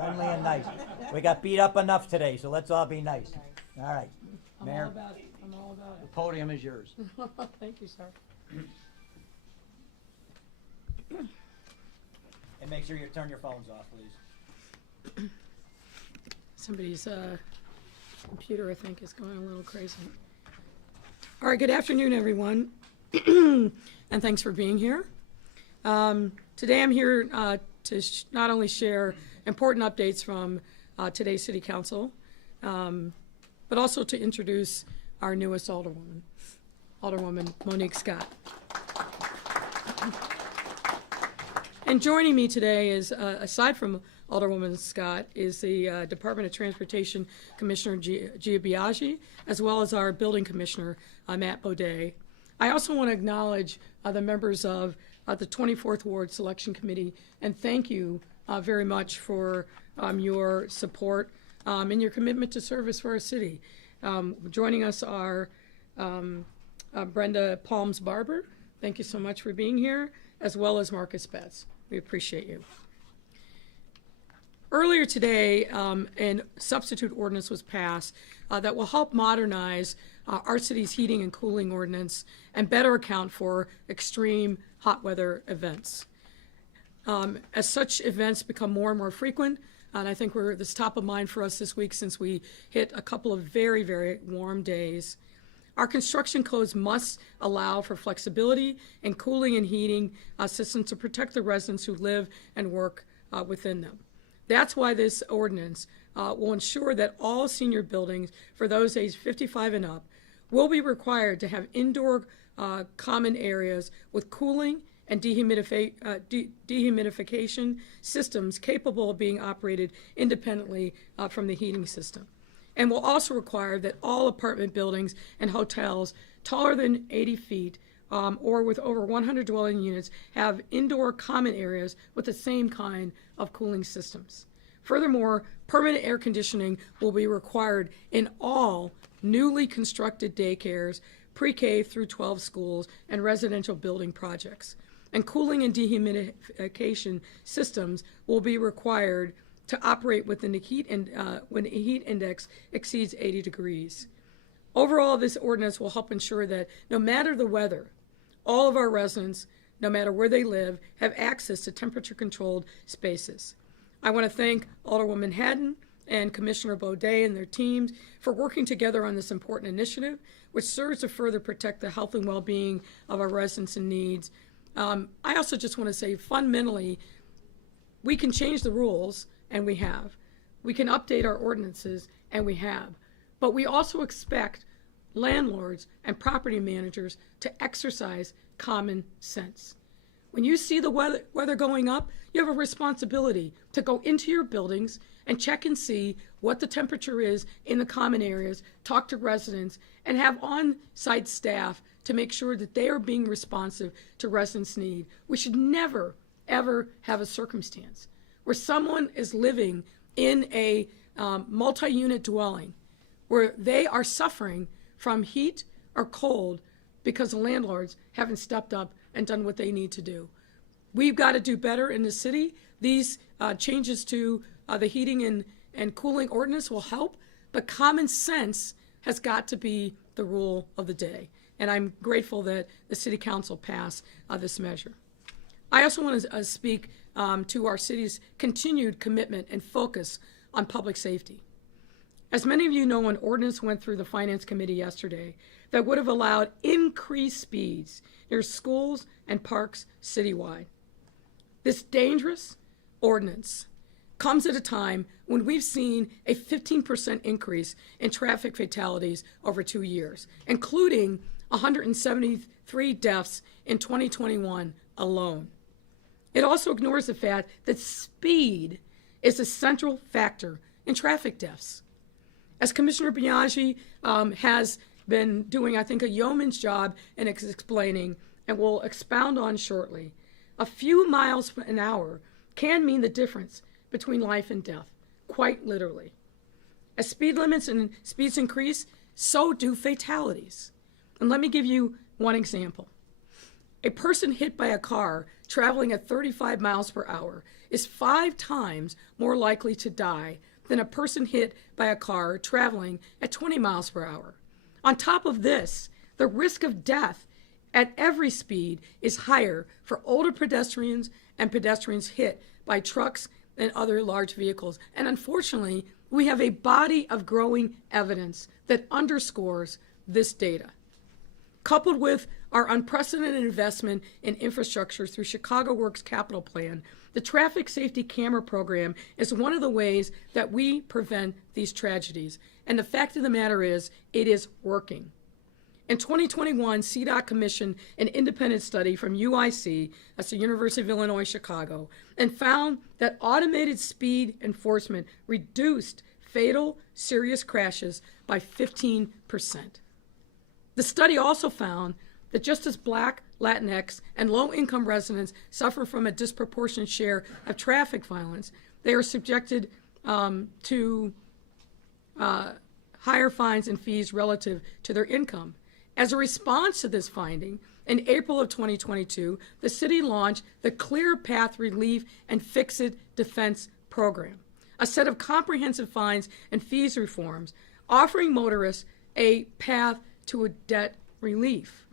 Friendly and nice. We got beat up enough today, so let's all be nice. All right. I'm Mayor, all about it. I'm all about the podium is yours. it. Thank you, sir. And make sure you turn your phones off, please. Somebody's computer, I think, is going a little crazy. All right, good afternoon, everyone, and thanks for being here. Today I'm here to not only share important updates from today's City Council, but also to introduce our newest Alderwoman, Alderwoman Monique Scott. And joining me today is, aside from Alderwoman Scott, is the Department of Transportation Commissioner Gia Biaggi, as well as our Building Commissioner, Matt Baudet. I also want to acknowledge the members of the 24th Ward Selection Committee, and thank you very much for your support and your commitment to service for our city. Joining us are Brenda Palms-Barber. Thank you so much for being here, as well as Marcus Betts. We appreciate you. Earlier today, a substitute ordinance was passed that will help modernize our city's heating and cooling ordinance and better account for extreme hot weather events. As such events become more and more frequent, and I think this is top of mind for us this week since we hit a couple of very, very warm days, our construction codes must allow for flexibility in cooling and heating systems to protect the residents who live and work within them. That's why this ordinance will ensure that all senior buildings for those aged 55 and up will be required to have indoor common areas with cooling and dehumidification systems capable of being operated independently from the heating system. And will also require that all apartment buildings and hotels taller than 80 feet or with over 100 dwelling units have indoor common areas with the same kind of cooling systems. Furthermore, permanent air conditioning will be required in all newly constructed daycares, pre-K through 12 schools, and residential building projects. And cooling and dehumidification systems will be required to operate within the heat when the heat index exceeds 80 degrees. Overall, this ordinance will help ensure that no matter the weather, all of our residents, no matter where they live, have access to temperature-controlled spaces. I want to thank Alderwoman Haddon and Commissioner Baudet and their teams for working together on this important initiative, which serves to further protect the health and well-being of our residents in needs. I also just want to say, fundamentally, we can change the rules, and we have. We can update our ordinances, and we have. But we also expect landlords and property managers to exercise common sense. When you see the weather going up, you have a responsibility to go into your buildings and check and see what the temperature is in the common areas, talk to residents, and have on-site staff to make sure that they are being responsive to residents' need. We should never, ever have a circumstance where someone is living in a multi-unit dwelling where they are suffering from heat or cold because the landlords haven't stepped up and done what they need to do. We've got to do better in the city. These changes to the heating and cooling ordinance will help, but common sense has got to be the rule of the day. And I'm grateful that the City Council passed this measure. I also want to speak to our city's continued commitment and focus on public safety. As many of you know, an ordinance went through the Finance Committee yesterday that would have allowed increased speeds near schools and parks citywide. This dangerous ordinance comes at a time when we've seen a 15% increase in traffic fatalities over 2 years, including 173 deaths in 2021 alone. It also ignores the fact that speed is a central factor in traffic deaths. As Commissioner Biaggi has been doing, I think, a yeoman's job in explaining, and will expound on shortly, a few miles an hour can mean the difference between life and death, quite literally. As speed limits and speeds increase, so do fatalities. And let me give you one example. A person hit by a car traveling at 35 miles per hour is 5 times more likely to die than a person hit by a car traveling at 20 miles per hour. On top of this, the risk of death at every speed is higher for older pedestrians and pedestrians hit by trucks and other large vehicles. And unfortunately, we have a body of growing evidence that underscores this data. Coupled with our unprecedented investment in infrastructure through Chicago Works Capital Plan, the Traffic Safety Camera Program is one of the ways that we prevent these tragedies. And the fact of the matter is, it is working. In 2021, CDOT commissioned an independent study from UIC, that's the University of Illinois, Chicago, and found that automated speed enforcement reduced fatal serious crashes by 15%. The study also found that just as Black, Latinx, and low-income residents suffer from a disproportionate share of traffic violence, they are subjected to higher fines and fees relative to their income. As a response to this finding, in April of 2022, the city launched the Clear Path Relief and Fix-It Defense Program, a set of comprehensive fines and fees reforms offering motorists a path to a debt relief,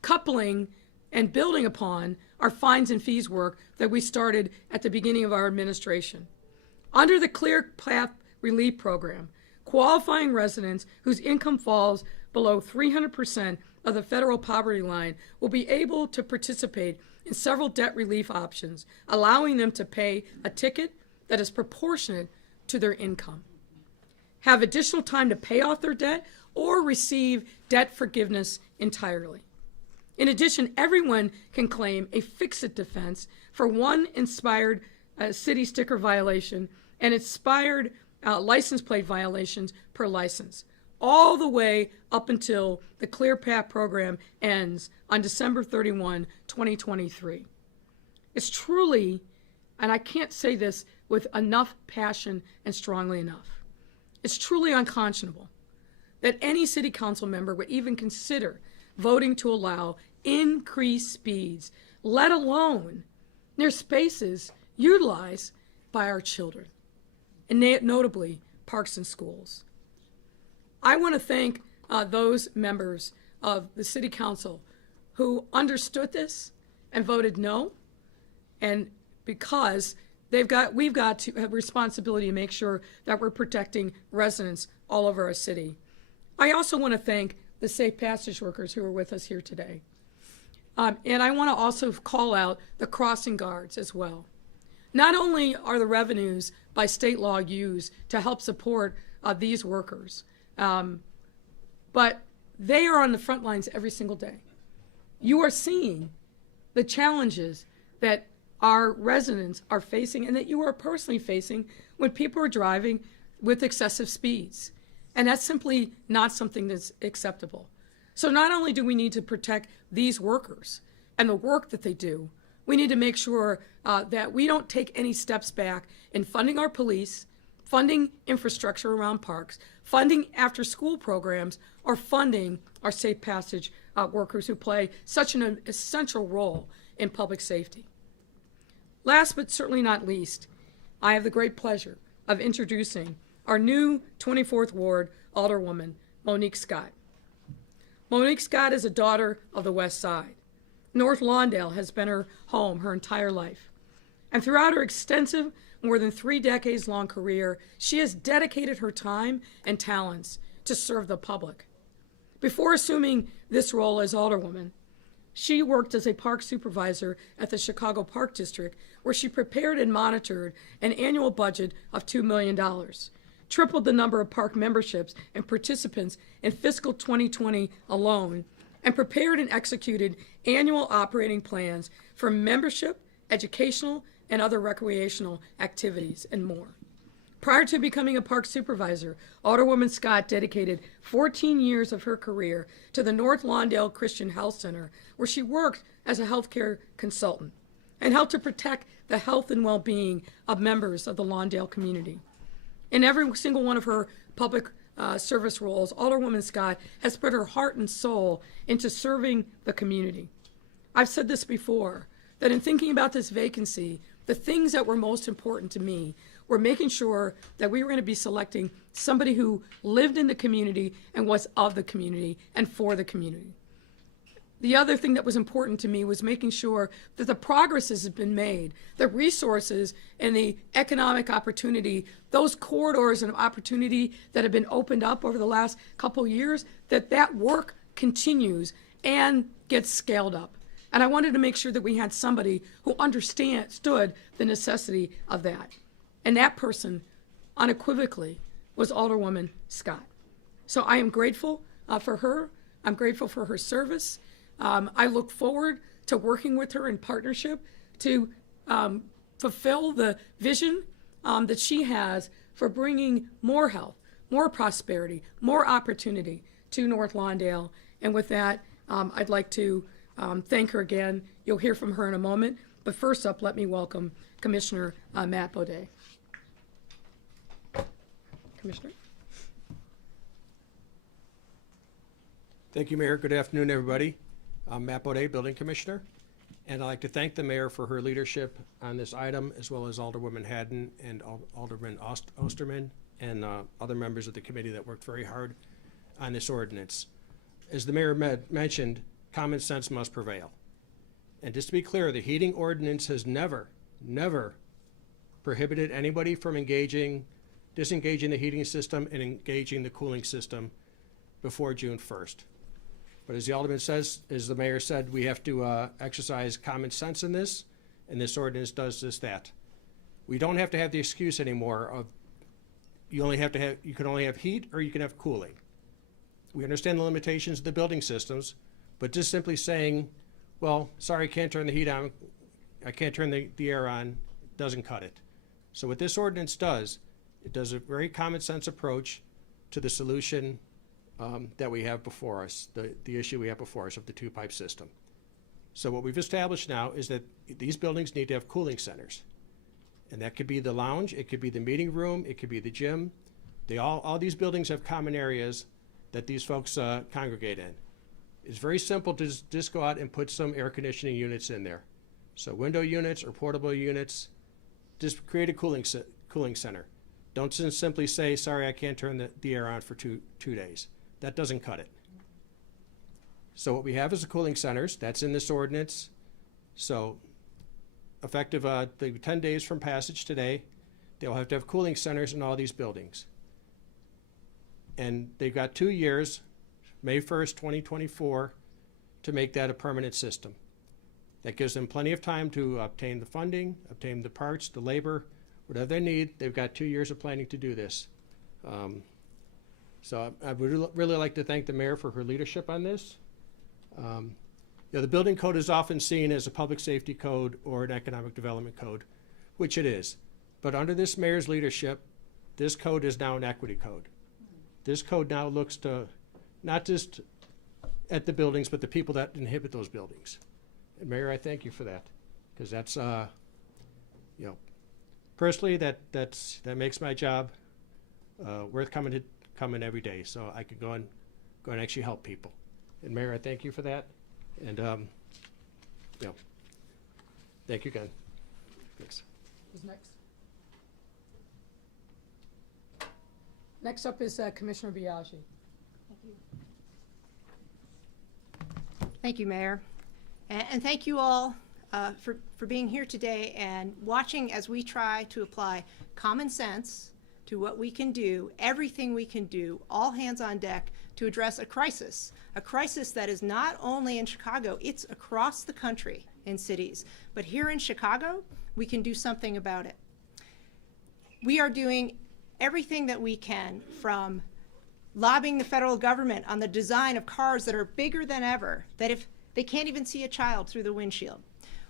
coupling and building upon our fines and fees work that we started at the beginning of our administration. Under the Clear Path Relief Program, qualifying residents whose income falls below 300% of the federal poverty line will be able to participate in several debt relief options, allowing them to pay a ticket that is proportionate to their income, have additional time to pay off their debt, or receive debt forgiveness entirely. In addition, everyone can claim a fix-it defense for one inspired city sticker violation and expired license plate violations per license, all the way up until the Clear Path program ends on December 31, 2023. It's truly, and I can't say this with enough passion and strongly enough, it's truly unconscionable that any city council member would even consider voting to allow increased speeds, let alone near spaces utilized by our children, and notably parks and schools. I want to thank those members of the City Council who understood this and voted no, and because we've got to have responsibility to make sure that we're protecting residents all over our city. I also want to thank the Safe Passage workers who are with us here today. And I want to also call out the crossing guards as well. Not only are the revenues by state law used to help support these workers, but they are on the front lines every single day. You are seeing the challenges that our residents are facing and that you are personally facing when people are driving with excessive speeds. And that's simply not something that's acceptable. So not only do we need to protect these workers and the work that they do, we need to make sure that we don't take any steps back in funding our police, funding infrastructure around parks, funding after-school programs, or funding our safe passage workers who play such an essential role in public safety. Last but certainly not least, I have the great pleasure of introducing our new 24th Ward Alderwoman, Monique Scott. Monique Scott is a daughter of the West Side. North Lawndale has been her home her entire life. And throughout her extensive, more than 3 decades long career, she has dedicated her time and talents to serve the public. Before assuming this role as Alderwoman, she worked as a park supervisor at the Chicago Park District, where she prepared and monitored an annual budget of $2 million, tripled the number of park memberships and participants in fiscal 2020 alone, and prepared and executed annual operating plans for membership, educational, and other recreational activities, and more. Prior to becoming a park supervisor, Alderwoman Scott dedicated 14 years of her career to the North Lawndale Christian Health Center, where she worked as a healthcare consultant and helped to protect the health and well-being of members of the Lawndale community. In every single one of her public service roles, Alderwoman Scott has put her heart and soul into serving the community. I've said this before, that in thinking about this vacancy, the things that were most important to me were making sure that we were going to be selecting somebody who lived in the community and was of the community and for the community. The other thing that was important to me was making sure that the progress has been made, the resources and the economic opportunity, those corridors of opportunity that have been opened up over the last couple of years, that work continues and gets scaled up. And I wanted to make sure that we had somebody who understood the necessity of that. And that person, unequivocally, was Alderwoman Scott. So I am grateful for her. I'm grateful for her service. I look forward to working with her in partnership to fulfill the vision that she has for bringing more health, more prosperity, more opportunity to North Lawndale. And with that, I'd like to thank her again. You'll hear from her in a moment. But first up, let me welcome Commissioner Matt Baudet. Commissioner. Thank you, Mayor. Good afternoon, everybody. I'm Matt Baudet, Building Commissioner, and I'd like to thank the Mayor for her leadership on this item, as well as Alderwoman Haddon and Alderman Osterman and other members of the committee that worked very hard on this ordinance. As the Mayor mentioned, common sense must prevail. And just to be clear, the heating ordinance has never prohibited anybody from disengaging the heating system and engaging the cooling system before June 1st. But as the Alderman says, as the Mayor said, we have to exercise common sense in this, and this ordinance does just that. We don't have to have the excuse anymore of you can only have heat or you can have cooling. We understand the limitations of the building systems, but just simply saying, well, sorry, I can't turn the heat on, I can't turn the air on, doesn't cut it. So what this ordinance does, it does a very common sense approach to the solution that we have before us, the issue we have before us of the two-pipe system. So what we've established now is that these buildings need to have cooling centers. And that could be the lounge, it could be the meeting room, it could be the gym. All these buildings have common areas that these folks congregate in. It's very simple to just go out and put some air conditioning units in there. So window units or portable units, just create a cooling center. Don't just simply say, sorry, I can't turn the air on for two days. That doesn't cut it. So what we have is the cooling centers. That's in this ordinance. So effective the 10 days from passage today, they'll have to have cooling centers in all these buildings. And they've got 2 years, May 1st, 2024, to make that a permanent system. That gives them plenty of time to obtain the funding, obtain the parts, the labor, whatever they need. They've got 2 years of planning to do this. So I would really like to thank the Mayor for her leadership on this. The building code is often seen as a public safety code or an economic development code, which it is. But under this Mayor's leadership, this code is now an equity code. This code now looks to not just at the buildings, but the people that inhabit those buildings. And Mayor, I thank you for that, because that's, personally, that makes my job worth coming every day, so I could go and actually help people. And Mayor, I thank you for that. And thank you again. Thanks. Who's next? Next up is Commissioner Biaggi. Thank you. Thank you, Mayor. And thank you all for being here today and watching as we try to apply common sense to what we can do, everything we can do, all hands on deck to address a crisis that is not only in Chicago, it's across the country in cities. But here in Chicago, we can do something about it. We are doing everything that we can, from lobbying the federal government on the design of cars that are bigger than ever, that if they can't even see a child through the windshield.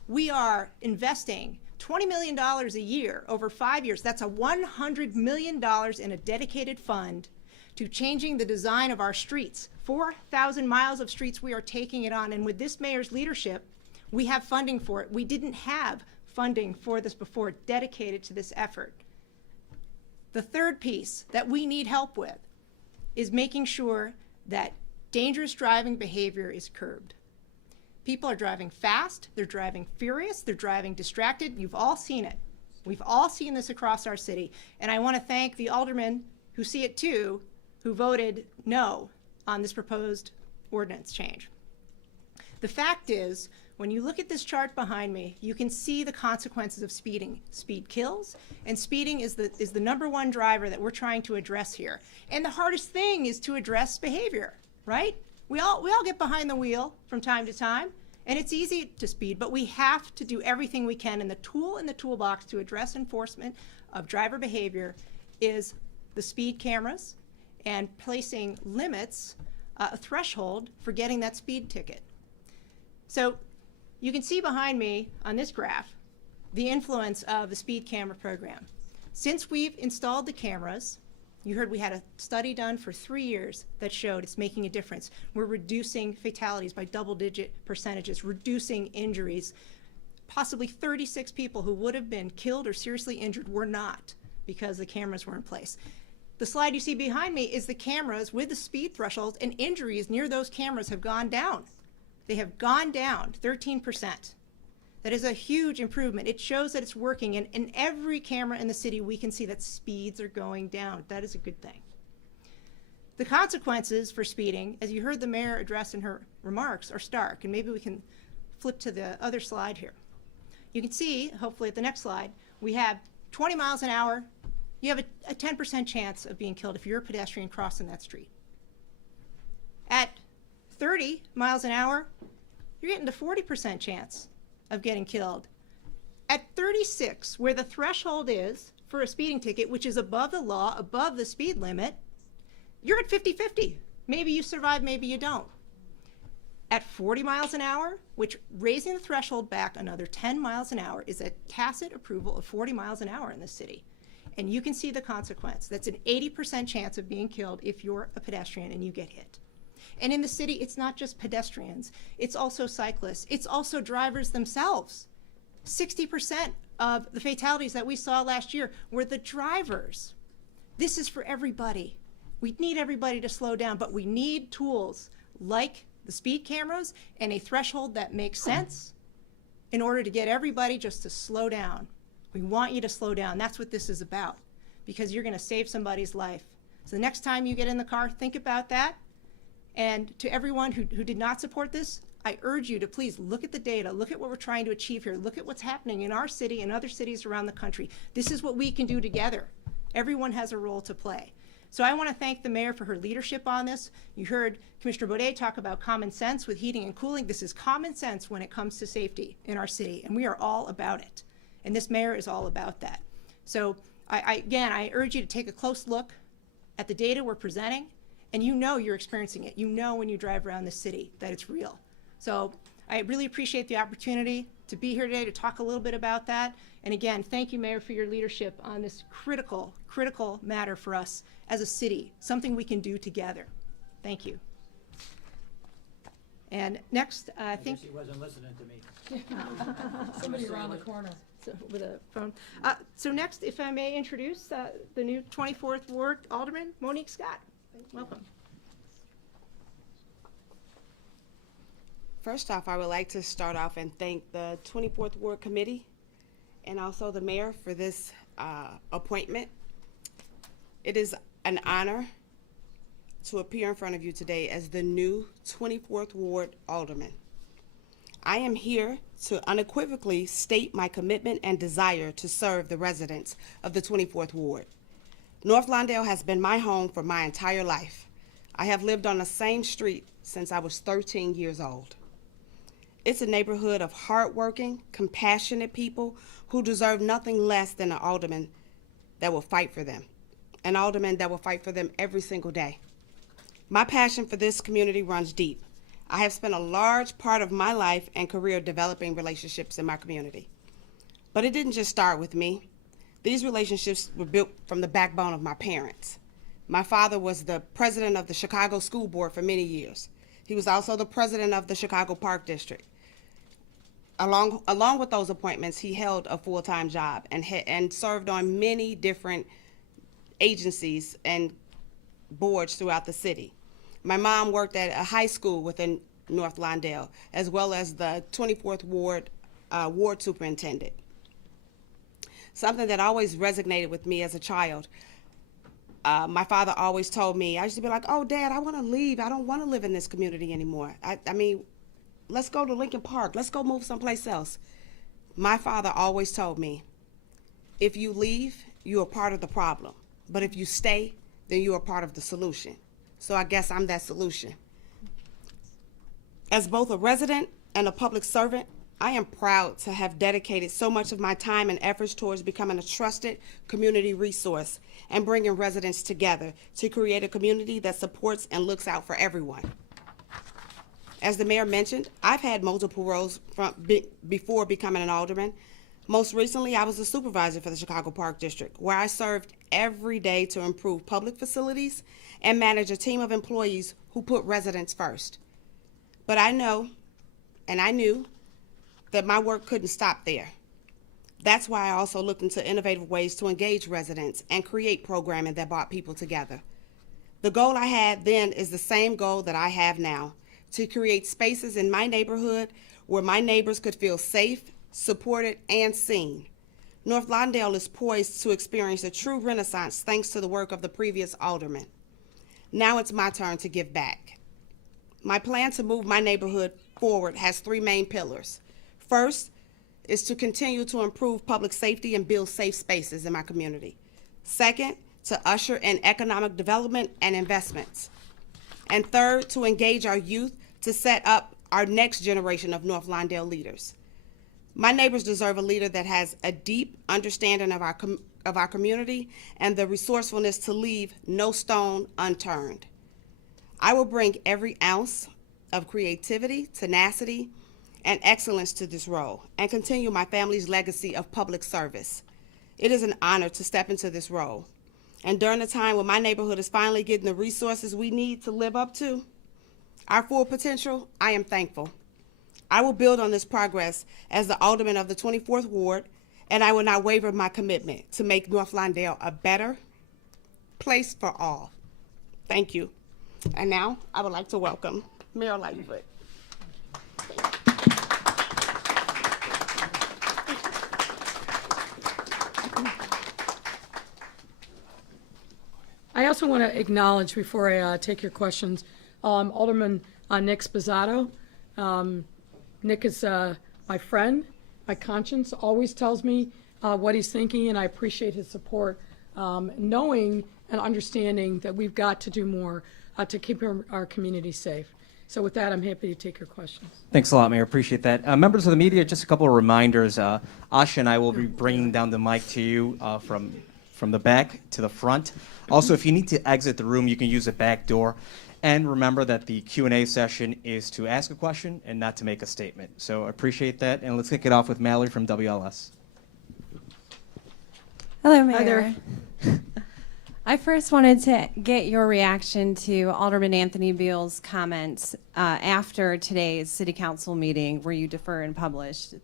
We are investing $20 million a year over 5 years. That's a $100 million in a dedicated fund to changing the design of our streets. 4,000 miles of streets, we are taking it on. And with this mayor's leadership, we have funding for it. We didn't have funding for this before, dedicated to this effort. The third piece that we need help with is making sure that dangerous driving behavior is curbed. People are driving fast, they're driving furious, they're driving distracted. You've all seen it. We've all seen this across our city. And I want to thank the aldermen who see it too, who voted no on this proposed ordinance change. The fact is, when you look at this chart behind me, you can see the consequences of speeding. Speed kills, and speeding is the #1 driver that we're trying to address here. And the hardest thing is to address behavior, right? We all get behind the wheel from time to time, and it's easy to speed, but we have to do everything we can. And the tool in the toolbox to address enforcement of driver behavior is the speed cameras and placing limits, a threshold for getting that speed ticket. So you can see behind me on this graph the influence of the speed camera program. Since we've installed the cameras, you heard we had a study done for 3 years that showed it's making a difference. We're reducing fatalities by double-digit percentages, reducing injuries. Possibly 36 people who would have been killed or seriously injured were not because the cameras were in place. The slide you see behind me is the cameras with the speed thresholds, and injuries near those cameras have gone down. They have gone down 13%. That is a huge improvement. It shows that it's working, and in every camera in the city, we can see that speeds are going down. That is a good thing. The consequences for speeding, as you heard the mayor address in her remarks, are stark, and maybe we can flip to the other slide here. You can see, hopefully at the next slide, we have 20 miles an hour. You have a 10% chance of being killed if you're a pedestrian crossing that street. At 30 miles an hour, you're getting to 40% chance of getting killed. At 36, where the threshold is for a speeding ticket, which is above the law, above the speed limit, you're at 50-50. Maybe you survive, maybe you don't. At 40 miles an hour, which raising the threshold back another 10 miles an hour is a tacit approval of 40 miles an hour in this city. And you can see the consequence. That's an 80% chance of being killed if you're a pedestrian and you get hit. And in the city, it's not just pedestrians. It's also cyclists. It's also drivers themselves. 60% of the fatalities that we saw last year were the drivers. This is for everybody. We need everybody to slow down, but we need tools like the speed cameras and a threshold that makes sense in order to get everybody just to slow down. We want you to slow down. That's what this is about, because you're going to save somebody's life. So the next time you get in the car, think about that. And to everyone who did not support this, I urge you to please look at the data, look at what we're trying to achieve here, look at what's happening in our city and other cities around the country. This is what we can do together. Everyone has a role to play. So I want to thank the mayor for her leadership on this. You heard Commissioner Baudet talk about common sense with heating and cooling. This is common sense when it comes to safety in our city, and we are all about it. And this mayor is all about that. So again, I urge you to take a close look at the data we're presenting. And you know you're experiencing it. You know when you drive around the city that it's real. So I really appreciate the opportunity to be here today to talk a little bit about that. And again, thank you, Mayor, for your leadership on this critical matter for us as a city, something we can do together. Thank you. And next, I think... He wasn't listening to me. Somebody around the corner. With a phone. So next, if I may introduce the new 24th Ward Alderman, Monique Scott. Welcome. First off, I would like to start off and thank the 24th Ward Committee and also the mayor for this appointment. It is an honor to appear in front of you today as the new 24th Ward Alderman. I am here to unequivocally state my commitment and desire to serve the residents of the 24th Ward. North Lawndale has been my home for my entire life. I have lived on the same street since I was 13 years old. It's a neighborhood of hardworking, compassionate people who deserve nothing less than an alderman that will fight for them, an alderman that will fight for them every single day. My passion for this community runs deep. I have spent a large part of my life and career developing relationships in my community. But it didn't just start with me. These relationships were built from the backbone of my parents. My father was the president of the Chicago School Board for many years. He was also the president of the Chicago Park District. Along with those appointments, he held a full-time job and served on many different agencies and boards throughout the city. My mom worked at a high school with an North Lawndale, as well as the 24th Ward Ward Superintendent. Something that always resonated with me as a child. My father always told me, I used to be like, oh, Dad, I want to leave. I don't want to live in this community anymore. I mean, let's go to Lincoln Park. Let's go move someplace else. My father always told me, if you leave, you are part of the problem. But if you stay, then you are part of the solution. So I guess I'm that solution. As both a resident and a public servant, I am proud to have dedicated so much of my time and efforts towards becoming a trusted community resource and bringing residents together to create a community that supports and looks out for everyone. As the mayor mentioned, I've had multiple roles before becoming an alderman. Most recently, I was a supervisor for the Chicago Park District, where I served every day to improve public facilities and manage a team of employees who put residents first. But I know, and I knew, that my work couldn't stop there. That's why I also looked into innovative ways to engage residents and create programming that brought people together. The goal I had then is the same goal that I have now, to create spaces in my neighborhood where my neighbors could feel safe, supported, and seen. North Lawndale is poised to experience a true renaissance thanks to the work of the previous alderman. Now it's my turn to give back. My plan to move my neighborhood forward has three main pillars. First is to continue to improve public safety and build safe spaces in my community. Second, to usher in economic development and investments. And third, to engage our youth to set up our next generation of North Lawndale leaders. My neighbors deserve a leader that has a deep understanding of our community and the resourcefulness to leave no stone unturned. I will bring every ounce of creativity, tenacity, and excellence to this role and continue my family's legacy of public service. It is an honor to step into this role. And during the time when my neighborhood is finally getting the resources we need to live up to our full potential, I am thankful. I will build on this progress as the alderman of the 24th Ward, and I will not waver my commitment to make North Lawndale a better place for all. Thank you. And now I would like to welcome Mayor Lightfoot. I also want to acknowledge, before I take your questions, Alderman Nick Spazzato. Nick is my friend, my conscience, always tells me what he's thinking, and I appreciate his support, knowing and understanding that we've got to do more to keep our community safe. So with that, I'm happy to take your questions. Thanks a lot, Mayor. Appreciate that. Members of the media, just a couple of reminders. Asha and I will be bringing down the mic to you from the back to the front. Also, if you need to exit the room, you can use the back door. And remember that the Q&A session is to ask a question and not to make a statement. So I appreciate that. And let's kick it off with Mallory from WLS. Hello, Mayor. Hi there. I first wanted to get your reaction to Alderman Anthony Beal's comments after today's City Council meeting where you defer and published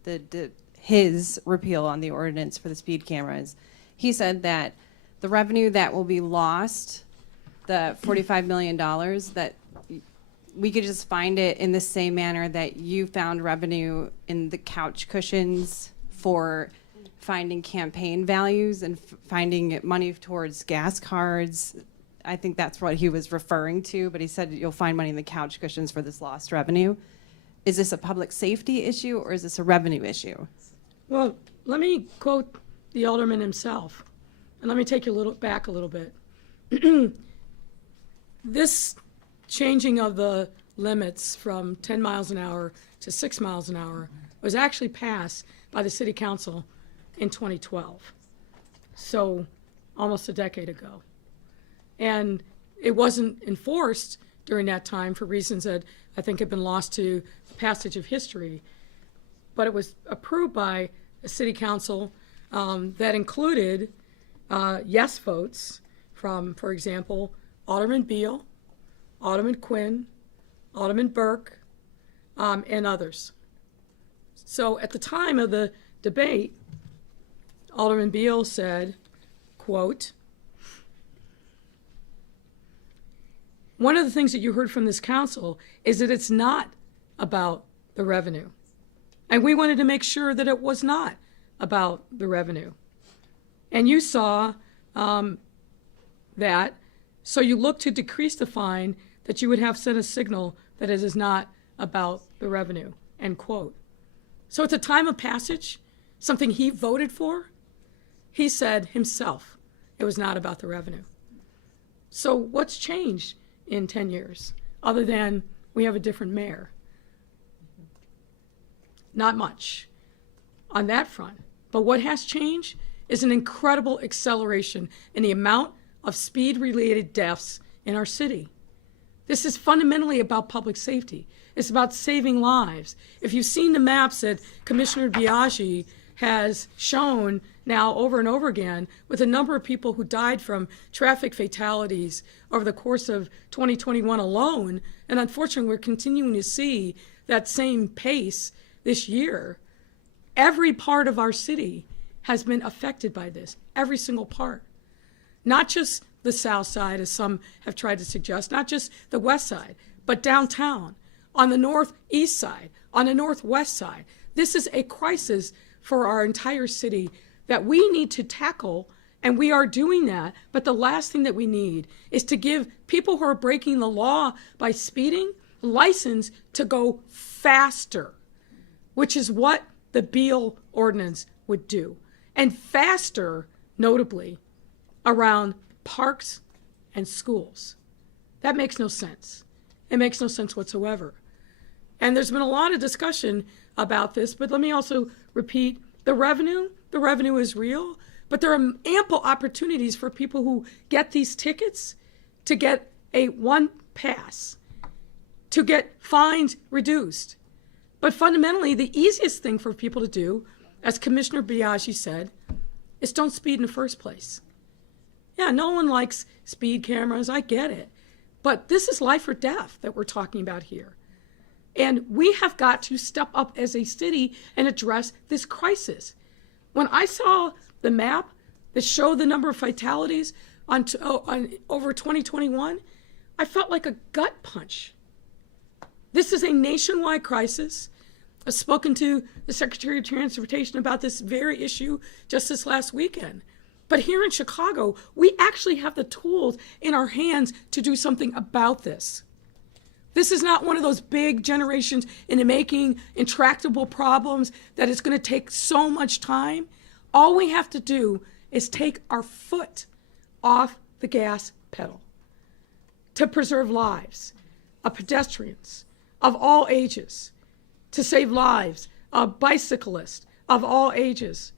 his repeal on the ordinance for the speed cameras. He said that the revenue that will be lost, the $45 million, that we could just find it in the same manner that you found revenue in the couch cushions for finding campaign values and finding money towards gas cards. I think that's what he was referring to, but he said you'll find money in the couch cushions for this lost revenue. Is this a public safety issue or is this a revenue issue? Well, let me quote the alderman himself, and let me take you back a little bit. This changing of the limits from 10 miles an hour to 6 miles an hour was actually passed by the City Council in 2012, so almost a decade ago. And it wasn't enforced during that time for reasons that I think have been lost to the passage of history, but it was approved by a City Council that included yes votes from, for example, Alderman Beal, Alderman Quinn, Alderman Burke, and others. So at the time of the debate, Alderman Beal said, quote, "One of the things that you heard from this council is that it's not about the revenue. And we wanted to make sure that it was not about the revenue. And you saw that, so you look to decrease the fine that you would have sent a signal that it is not about the revenue, end quote. So at the time of passage, something he voted for, he said himself it was not about the revenue. So what's changed in 10 years other than we have a different mayor? Not much on that front. But what has changed is an incredible acceleration in the amount of speed-related deaths in our city. This is fundamentally about public safety. It's about saving lives. If you've seen the maps that Commissioner Biaggi has shown now over and over again with a number of people who died from traffic fatalities over the course of 2021 alone, and unfortunately we're continuing to see that same pace this year, every part of our city has been affected by this, every single part. Not just the south side, as some have tried to suggest, not just the west side, but downtown, on the northeast side, on the northwest side. This is a crisis for our entire city that we need to tackle, and we are doing that. But the last thing that we need is to give people who are breaking the law by speeding license to go faster, which is what the Beal ordinance would do. And faster, notably, around parks and schools. That makes no sense. It makes no sense whatsoever. And there's been a lot of discussion about this, but let me also repeat, the revenue is real, but there are ample opportunities for people who get these tickets to get a one pass, to get fines reduced. But fundamentally, the easiest thing for people to do, as Commissioner Biaggi said, is don't speed in the first place. Yeah, no one likes speed cameras, I get it. But this is life or death that we're talking about here. And we have got to step up as a city and address this crisis. When I saw the map that showed the number of fatalities on over 2021, I felt like a gut punch. This is a nationwide crisis. I've spoken to the Secretary of Transportation about this very issue just this last weekend. But here in Chicago, we actually have the tools in our hands to do something about this. This is not one of those big generations in the making, intractable problems that is going to take so much time. All we have to do is take our foot off the gas pedal to preserve lives of pedestrians of all ages, to save lives of bicyclists of all ages,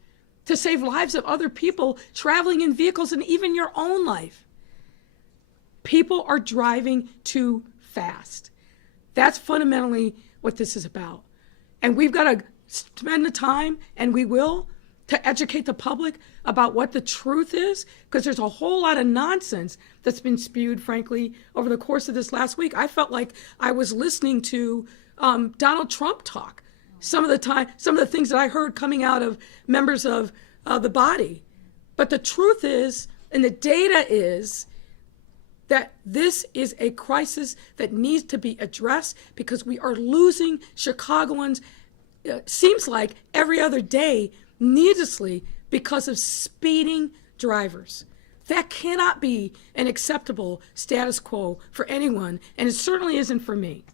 to save lives of other people traveling in vehicles, and even your own life. People are driving too fast. That's fundamentally what this is about. And we've got to spend the time, and we will, to educate the public about what the truth is, because there's a whole lot of nonsense that's been spewed, frankly, over the course of this last week. I felt like I was listening to Donald Trump talk. Some of the things that I heard coming out of members of the body. But the truth is, and the data is, that this is a crisis that needs to be addressed because we are losing Chicagoans, seems like every other day, needlessly because of speeding drivers. That cannot be an acceptable status quo for anyone, and it certainly isn't for me.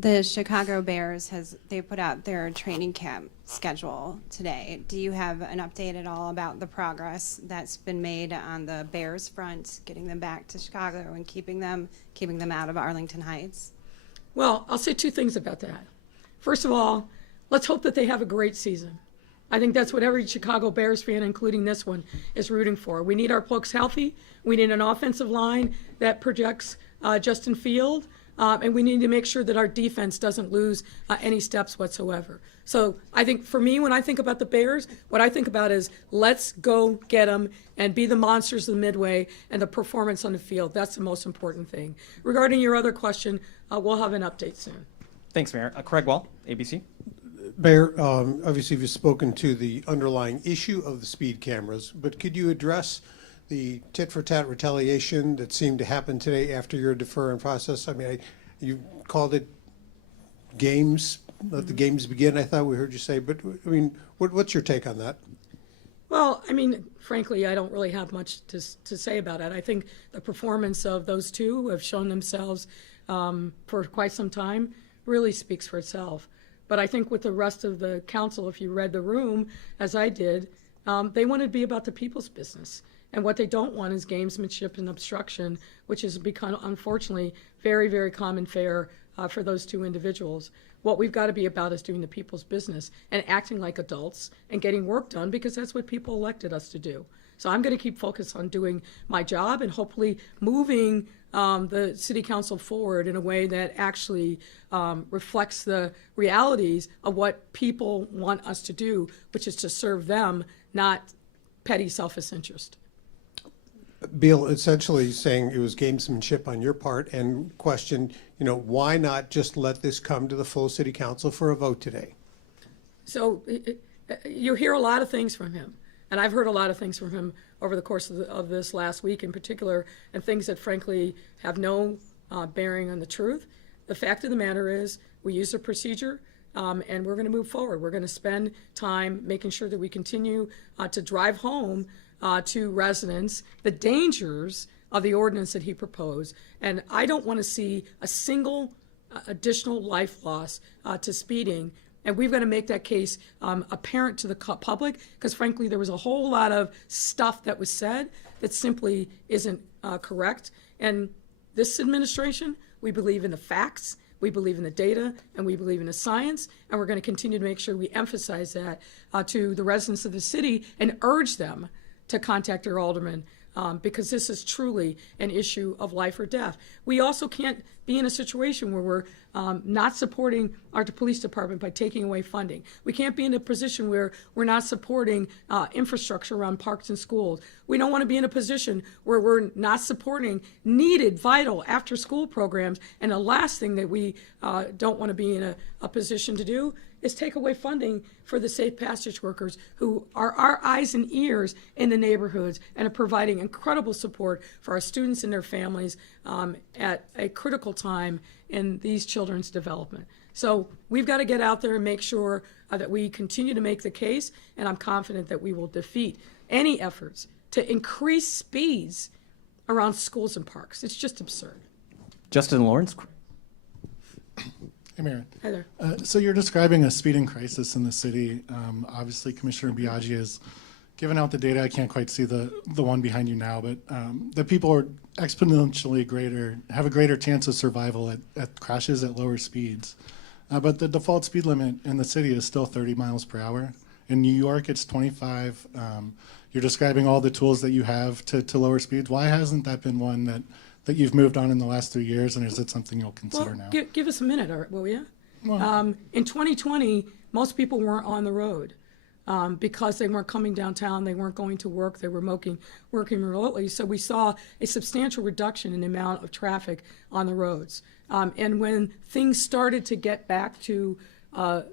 The Chicago Bears they put out their training camp schedule today. Do you have an update at all about the progress that's been made on the Bears front, getting them back to Chicago and keeping them out of Arlington Heights? Well, I'll say two things about that. First of all, let's hope that they have a great season. I think that's what every Chicago Bears fan, including this one, is rooting for. We need our folks healthy. We need an offensive line that projects Justin Field. And we need to make sure that our defense doesn't lose any steps whatsoever. So I think for me, when I think about the Bears, what I think about is let's go get them and be the monsters of the Midway and the performance on the field. That's the most important thing. Regarding your other question, we'll have an update soon. Thanks, Mayor. Craig Wall, ABC. Mayor, obviously you've spoken to the underlying issue of the speed cameras, but could you address the tit-for-tat retaliation that seemed to happen today after your deferment process? I mean, you called it games, let the games begin, I thought we heard you say, but, I mean, what's your take on that? Well, I mean, frankly, I don't really have much to say about it. I think the performance of those two who have shown themselves for quite some time really speaks for itself. But I think with the rest of the council, if you read the room, as I did, they want to be about the people's business. And what they don't want is gamesmanship and obstruction, which has become, unfortunately, very, very common fare for those two individuals. What we've got to be about is doing the people's business and acting like adults and getting work done, because that's what people elected us to do. So I'm going to keep focused on doing my job and hopefully moving the city council forward in a way that actually reflects the realities of what people want us to do, which is to serve them, not petty selfish interest. Bill, essentially saying it was gamesmanship on your part, and questioned, why not just let this come to the full city council for a vote today? So you hear a lot of things from him, and I've heard a lot of things from him over the course of this last week in particular, and things that frankly have no bearing on the truth. The fact of the matter is we use a procedure, and we're going to move forward. We're going to spend time making sure that we continue to drive home to residents the dangers of the ordinance that he proposed. And I don't want to see a single additional life loss to speeding. And we've got to make that case apparent to the public, because frankly, there was a whole lot of stuff that was said that simply isn't correct. And this administration, we believe in the facts, we believe in the data, and we believe in the science, and we're going to continue to make sure we emphasize that to the residents of the city and urge them to contact their alderman, because this is truly an issue of life or death. We also can't be in a situation where we're not supporting our police department by taking away funding. We can't be in a position where we're not supporting infrastructure around parks and schools. We don't want to be in a position where we're not supporting needed, vital after-school programs. And the last thing that we don't want to be in a position to do is take away funding for the safe passage workers who are our eyes and ears in the neighborhoods and are providing incredible support for our students and their families at a critical time in these children's development. So we've got to get out there and make sure that we continue to make the case, and I'm confident that we will defeat any efforts to increase speeds around schools and parks. It's just absurd. Justin Lawrence. Hey, Mayor. Hi there. So you're describing a speeding crisis in the city. Obviously, Commissioner Biaggi has given out the data. I can't quite see the one behind you now, but the people are exponentially greater, have a greater chance of survival at crashes at lower speeds. But the default speed limit in the city is still 30 miles per hour. In New York, it's 25. You're describing all the tools that you have to lower speeds. Why hasn't that been one that you've moved on in the last 3 years, and is it something you'll consider now? Give us a minute, will you? Well, In 2020, most people weren't on the road because they weren't coming downtown, they weren't going to work, they were working remotely. So we saw a substantial reduction in the amount of traffic on the roads. And when things started to get back to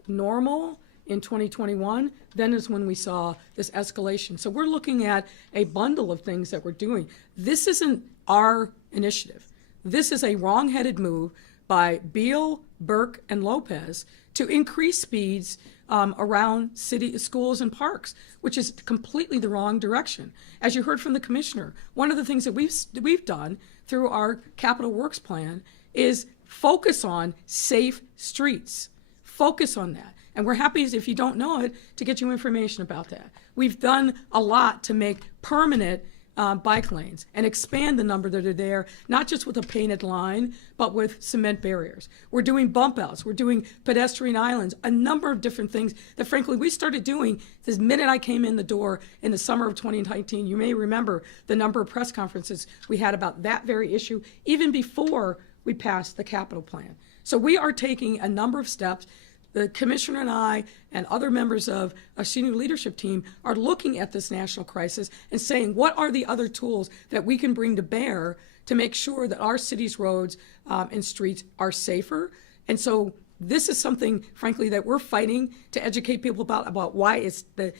normal in 2021, then is when we saw this escalation. So we're looking at a bundle of things that we're doing. This isn't our initiative. This is a wrong-headed move by Beal, Burke, and Lopez to increase speeds around city schools and parks, which is completely the wrong direction. As you heard from the commissioner, one of the things that we've done through our capital works plan is focus on safe streets. Focus on that. And we're happy, if you don't know it, to get you information about that. We've done a lot to make permanent bike lanes and expand the number that are there, not just with a painted line, but with cement barriers. We're doing bump outs. We're doing pedestrian islands, a number of different things that, frankly, we started doing the minute I came in the door in the summer of 2019. You may remember the number of press conferences we had about that very issue, even before we passed the capital plan. So we are taking a number of steps. The commissioner and I and other members of our senior leadership team are looking at this national crisis and saying, what are the other tools that we can bring to bear to make sure that our city's roads and streets are safer? And so this is something, frankly, that we're fighting to educate people about why it's the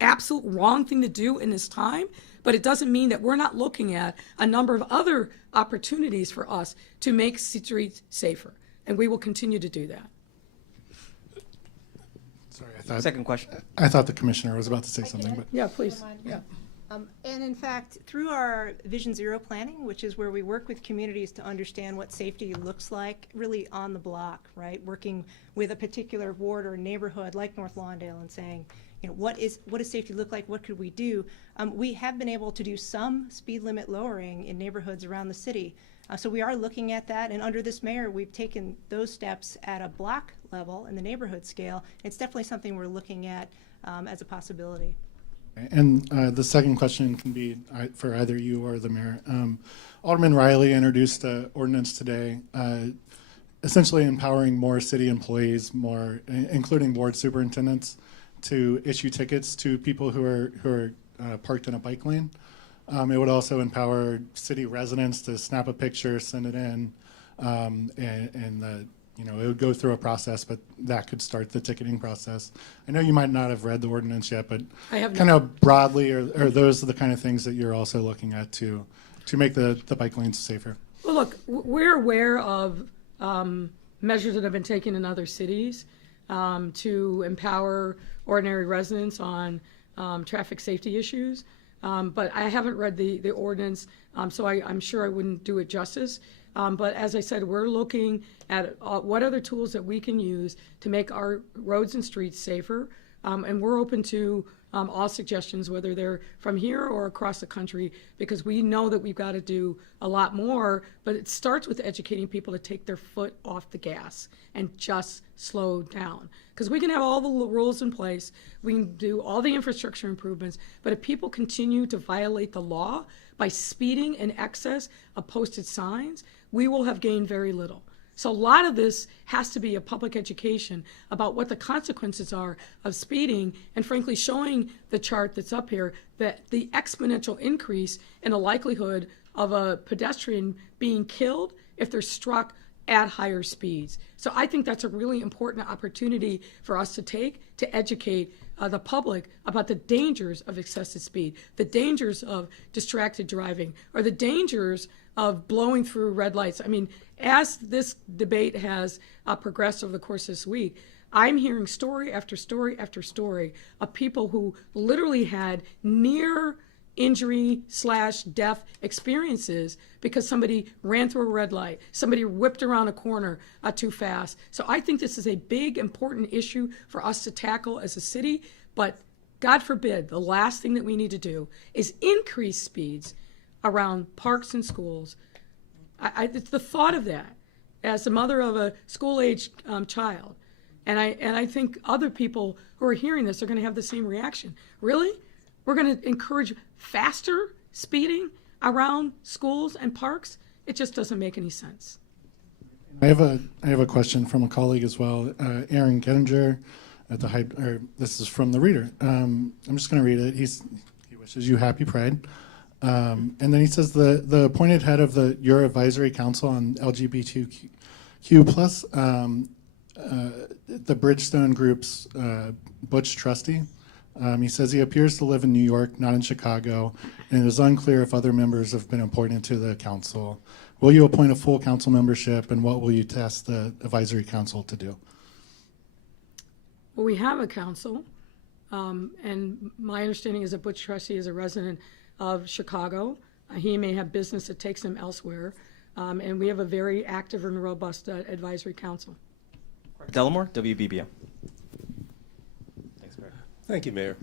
absolute wrong thing to do in this time. But it doesn't mean that we're not looking at a number of other opportunities for us to make streets safer. And we will continue to do that. Sorry, I thought, Second question. I thought the commissioner was about to say something, but Yeah, please, yeah. And in fact, through our Vision Zero planning, which is where we work with communities to understand what safety looks like, really on the block, right? Working with a particular ward or neighborhood like North Lawndale and saying, you know, what does safety look like? What could we do? We have been able to do some speed limit lowering in neighborhoods around the city. So we are looking at that, and under this mayor, we've taken those steps at a block level in the neighborhood scale. It's definitely something we're looking at as a possibility. And the second question can be for either you or the mayor. Alderman Riley introduced an ordinance today, essentially empowering more city employees, including board superintendents, to issue tickets to people who are parked in a bike lane. It would also empower city residents to snap a picture, send it in, and you know, it would go through a process, but that could start the ticketing process. I know you might not have read the ordinance yet, but I have kind of broadly, are those the kind of things that you're also looking at to make the bike lanes safer? Well, look, we're aware of measures that have been taken in other cities to empower ordinary residents on traffic safety issues. But I haven't read the ordinance, so I'm sure I wouldn't do it justice. But as I said, we're looking at what other tools that we can use to make our roads and streets safer. And we're open to all suggestions, whether they're from here or across the country, because we know that we've got to do a lot more. But it starts with educating people to take their foot off the gas and just slow down. Because we can have all the rules in place, we can do all the infrastructure improvements, but if people continue to violate the law by speeding in excess of posted signs, we will have gained very little. So a lot of this has to be a public education about what the consequences are of speeding, and frankly showing the chart that's up here that the exponential increase in the likelihood of a pedestrian being killed if they're struck at higher speeds. So I think that's a really important opportunity for us to take to educate the public about the dangers of excessive speed, the dangers of distracted driving, or the dangers of blowing through red lights. I mean, as this debate has progressed over the course of this week, I'm hearing story after story after story of people who literally had near injury/death experiences because somebody ran through a red light, somebody whipped around a corner too fast. So I think this is a big, important issue for us to tackle as a city, but God forbid, the last thing that we need to do is increase speeds around parks and schools. It's the thought of that as the mother of a school-age child, and I think other people who are hearing this are going to have the same reaction. Really? We're going to encourage faster speeding around schools and parks? It just doesn't make any sense. I have a question from a colleague as well, Aaron Gettinger, at the this is from the Reader. I'm just going to read it. He wishes you happy Pride, and then he says the appointed head of your advisory council on LGBTQ plus, the Bridgestone Group's Butch trustee. He says he appears to live in New York, not in Chicago, and it is unclear if other members have been appointed to the council. Will you appoint a full council membership, and what will you task the advisory council to do? Well, we have a council, and my understanding is that Butch Trustee is a resident of Chicago. He may have business that takes him elsewhere, and we have a very active and robust advisory council. Delmore, WBBM. Thank you, Mayor.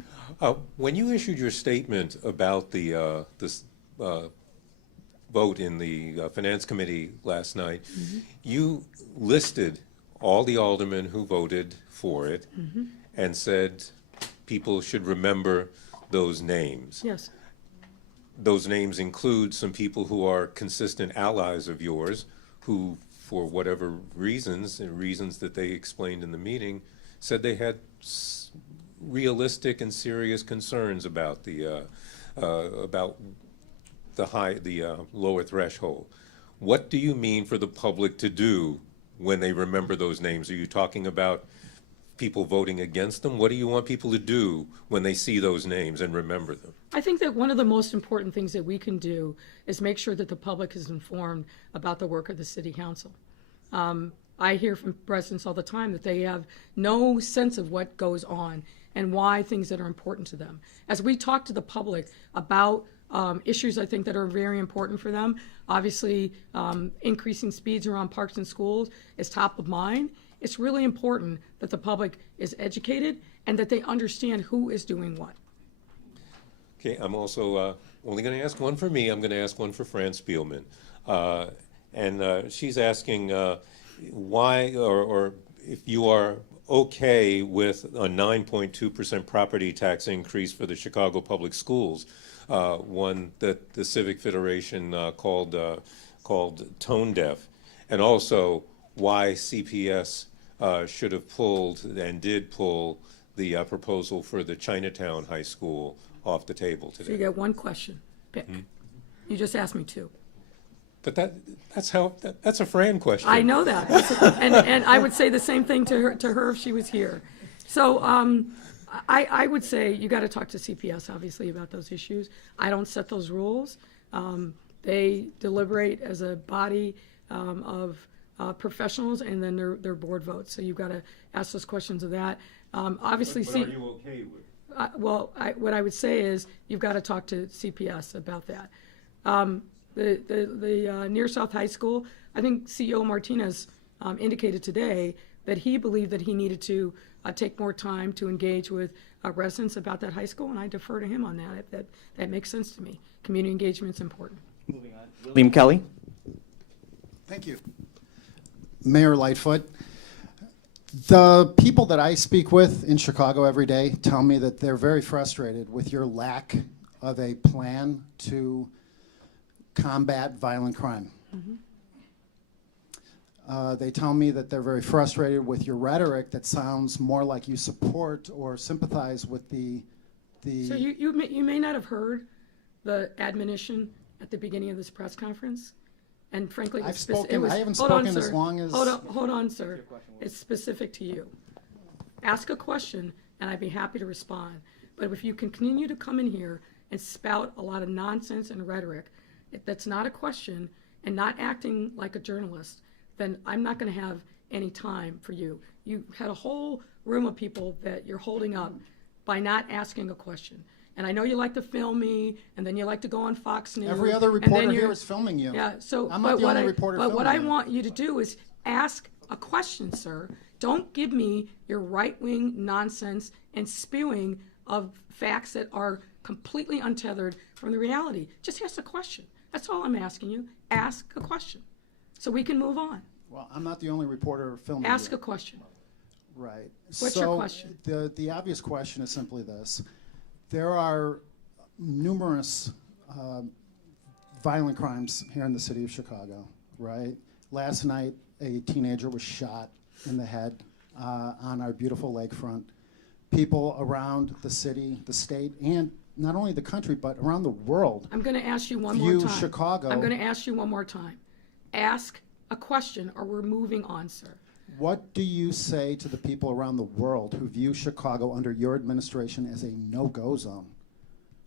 When you issued your statement about this vote in the Finance Committee last night, you listed all the aldermen who voted for it and said people should remember those names. Yes. Those names include some people who are consistent allies of yours who, for whatever reasons, and reasons that they explained in the meeting, said they had realistic and serious concerns about the lower threshold. What do you mean for the public to do when they remember those names? Are you talking about people voting against them? What do you want people to do when they see those names and remember them? I think that one of the most important things that we can do is make sure that the public is informed about the work of the city council. I hear from residents all the time that they have no sense of what goes on and why things that are important to them. As we talk to the public about issues I think that are very important for them, obviously increasing speeds around parks and schools is top of mind. It's really important that the public is educated and that they understand who is doing what. Okay, I'm also only going to ask one for me. I'm going to ask one for Fran Spielman. And she's asking why, or if you are okay with a 9.2% property tax increase for the Chicago Public Schools, one that the Civic Federation called tone deaf, and also why CPS should have pulled and did pull the proposal for the Chinatown High School off the table So you today. get one question. Pick. You just asked me two. But that's a Fran question. I know that, and I would say the same thing to her if she was here. So I would say you got to talk to CPS obviously about those issues. I don't set those rules. They deliberate as a body of professionals, and then their board votes. So you've got to ask those questions of that. Obviously, But are you okay with? what I would say is you've got to talk to CPS about that. The Near South High School, I think CEO Martinez indicated today that he believed that he needed to take more time to engage with residents about that high school, and I defer to him on that. That makes sense to me. Community engagement's important. Moving on. William Kelly. Thank you. Mayor Lightfoot, the people that I speak with in Chicago every day tell me that they're very frustrated with your lack of a plan to combat violent crime. They tell me that they're very frustrated with your rhetoric that sounds more like you support or sympathize with the So you may not have heard the admonition at the beginning of this press conference, and frankly, I've it spoken. was, I haven't hold on, spoken as sir. long as. Hold on, sir. It's specific to you. Ask a question, and I'd be happy to respond. But if you continue to come in here and spout a lot of nonsense and rhetoric, that's not a question, and not acting like a journalist, then I'm not going to have any time for you. You had a whole room of people that you're holding up by not asking a question. And I know you like to film me, and then you like to go on Fox News. Every other and then reporter you're- here is filming you. Yeah, so, I'm not but the what only reporter but what I filming you. want you to do is ask a question, sir. Don't give me your right-wing nonsense and spewing of facts that are completely untethered from the reality. Just ask a question. That's all I'm asking you. Ask a question, so we can move on. Well, I'm not the only reporter filming Ask you. a question. Right. What's your question? The obvious question is simply this. There are numerous violent crimes here in the city of Chicago, right? Last night, a teenager was shot in the head on our beautiful lakefront. People around the city, the state, and not only the country, but around the world. I'm going to ask you one more View time. Chicago. I'm going to ask you one more time. Ask a question, or we're moving on, sir. What do you say to the people around the world who view Chicago under your administration as a no-go zone?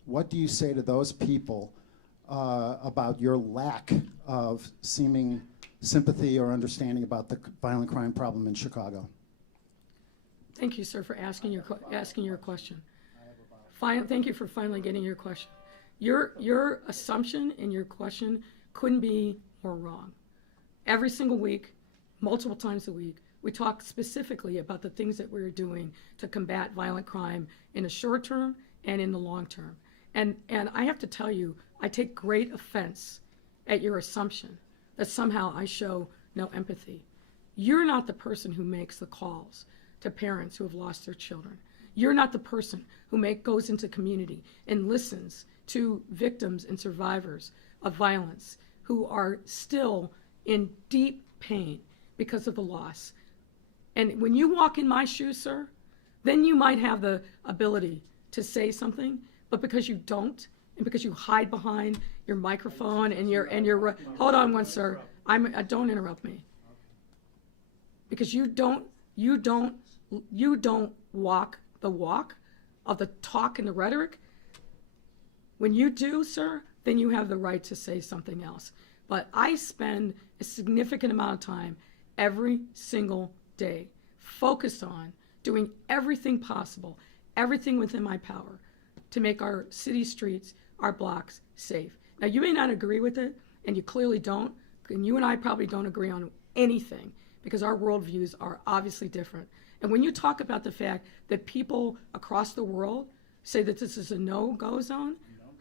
What do you say to those people about your lack of seeming sympathy or understanding about the violent crime problem in Chicago? Thank you, sir, for asking your question. Thank you for finally getting your question. Your assumption in your question couldn't be more wrong. Every single week, multiple times a week, we talk specifically about the things that we're doing to combat violent crime in the short term and in the long term. And I have to tell you, I take great offense at your assumption that somehow I show no empathy. You're not the person who makes the calls to parents who have lost their children. You're not the person who goes into community and listens to victims and survivors of violence who are still in deep pain because of the loss. And when you walk in my shoes, sir, then you might have the ability to say something, but because you don't, and because you hide behind your microphone and your hold on one, sir. Don't interrupt me. Because you don't walk the walk of the talk and the rhetoric. When you do, sir, then you have the right to say something else. But I spend a significant amount of time every single day, focused on doing everything possible, everything within my power to make our city streets, our blocks safe. Now, you may not agree with it, and you clearly don't, and you and I probably don't agree on anything because our worldviews are obviously different. And when you talk about the fact that people across the world say that this is a no-go zone,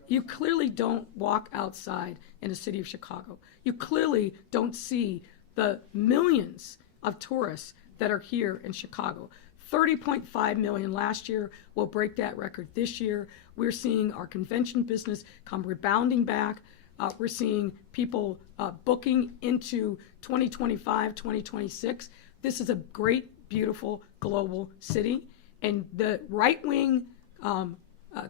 you clearly don't walk outside in the city of Chicago. You clearly don't see the millions of tourists that are here in Chicago. 30.5 million last year. We'll break that record this year. We're seeing our convention business come rebounding back. We're seeing people booking into 2025, 2026. This is a great, beautiful, global city. And the right-wing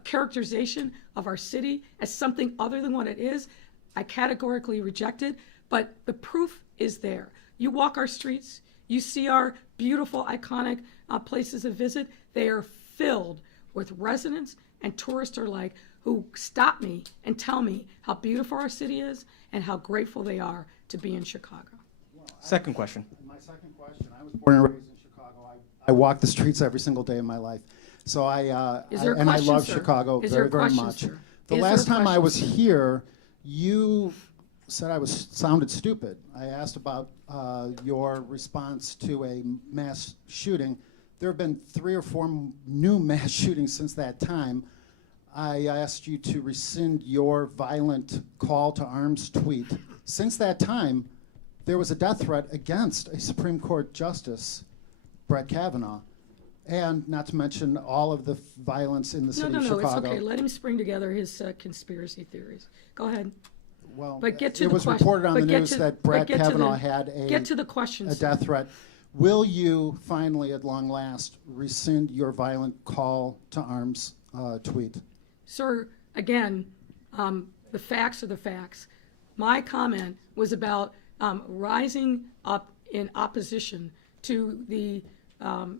characterization of our city as something other than what it is, I categorically reject it. But the proof is there. You walk our streets, you see our beautiful, iconic places of visit. They are filled with residents and tourists alike who stop me and tell me how beautiful our city is and how grateful they are to be in Chicago. Second question. My second question, I was born and raised in Chicago. I walk the streets every single day of my life. So I love sir? Chicago Is there very, a very question, much. sir? The Is last there a time I question, was sir? here, you said I sounded stupid. I asked about your response to a mass shooting. There have been 3 or 4 new mass shootings since that time. I asked you to rescind your violent call to arms tweet. Since that time, there was a death threat against a Supreme Court Justice, Brett Kavanaugh, and not to mention all of the violence in the city of Chicago. It's okay. Let him spring together his conspiracy theories. Go ahead. Well, But get to it the was question. reported on But the get news to- that but Brett get to Kavanaugh the- had Get to the question, a sir. death threat. Will you finally, at long last, rescind your violent call to arms tweet? Sir, again, the facts are the facts. My comment was about rising up in opposition to the